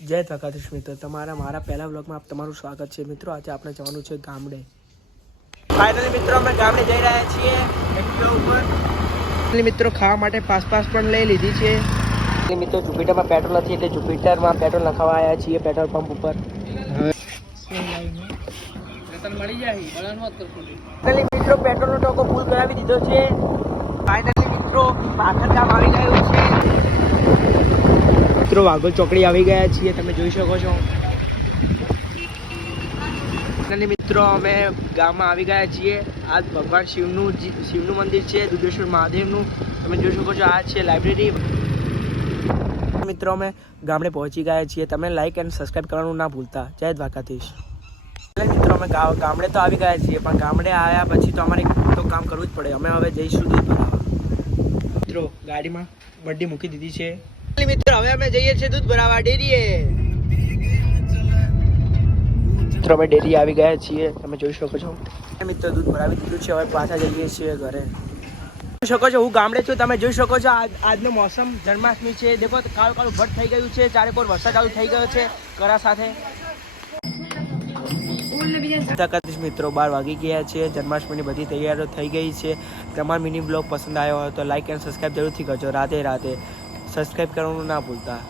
જય દ્વારકાધીશ મિત્રો, મારા પહેલા વ્લોગમાં તમારું સ્વાગત છે મિત્રો. આજે આપણે જવાનું છે ગામડે. ફાઇનલી મિત્રો અમે ગામડે જઈ રહ્યા છીએ એક્ટિવા ઉપર. મિત્રો ખાવા માટે પાસ પણ લઈ લીધી છે. મિત્રો જુપિટરમાં પેટ્રોલ નથી એટલે જુપિટરમાં પેટ્રોલ નખાવા આવ્યા છીએ પેટ્રોલ પંપ ઉપર. ફાઇનલી મિત્રો પેટ્રોલનો ટોકો ફૂલ કરાવી દીધો છે. ફાઇનલી મિત્રો પાછળ ગામ આવી ગયું છે. મિત્રો વાઘોલ ચોકડી આવી ગયા છીએ, તમે જોઈ શકો છો. અને મિત્રો અમે ગામમાં આવી ગયા છીએ. આ ભગવાન શિવનું મંદિર છે, દુધેશ્વર મહાદેવનું. તમે જોઈ શકો છો આ છે લાઇબ્રેરી. મિત્રો અમે ગામડે પહોંચી ગયા છીએ. તમે લાઈક એન્ડ સબસ્ક્રાઈબ કરવાનું ના ભૂલતા. જય દ્વારકાધીશ. મિત્રો અમે ગામડે તો આવી ગયા છીએ, પણ ગામડે આવ્યા પછી તો અમારે તો કામ કરવું જ પડે. અમે હવે જઈશું દૂધ ભરાવા. મિત્રો ગાડીમાં બડ્ડી મૂકી દીધી છે. મિત્રો હવે અમે જઈએ છીએ દૂધ ભરાવા ડેરીએ. મિત્રો અમે ડેરી આવી ગયા છીએ, તમે જોઈ શકો છો. મિત્રો દૂધ ભરાવી દીધું છે, હવે પાછા જઈએ છીએ ઘરે. જોઈ શકો છો હું ગામડે છું, તમે જોઈ શકો છો. આજનો મોસમ જન્માષ્ટમી છે. દેખો કાળું કાળું ભટ્ટ થઈ ગયું છે. ચારેકોર વરસાદ ચાલુ થઈ ગયો છે કરા સાથે. મિત્રો 12 વાગી ગયા છે. જન્માષ્ટમીની બધી તૈયારીઓ થઈ ગઈ છે. તમારો મિની બ્લોગ પસંદ આવ્યો હોય તો લાઈક એન્ડ સબસ્ક્રાઈબ જરૂરથી કરજો. રાધે રાધે. સબસ્ક્રાઈબ કરવાનું ના ભૂલતા.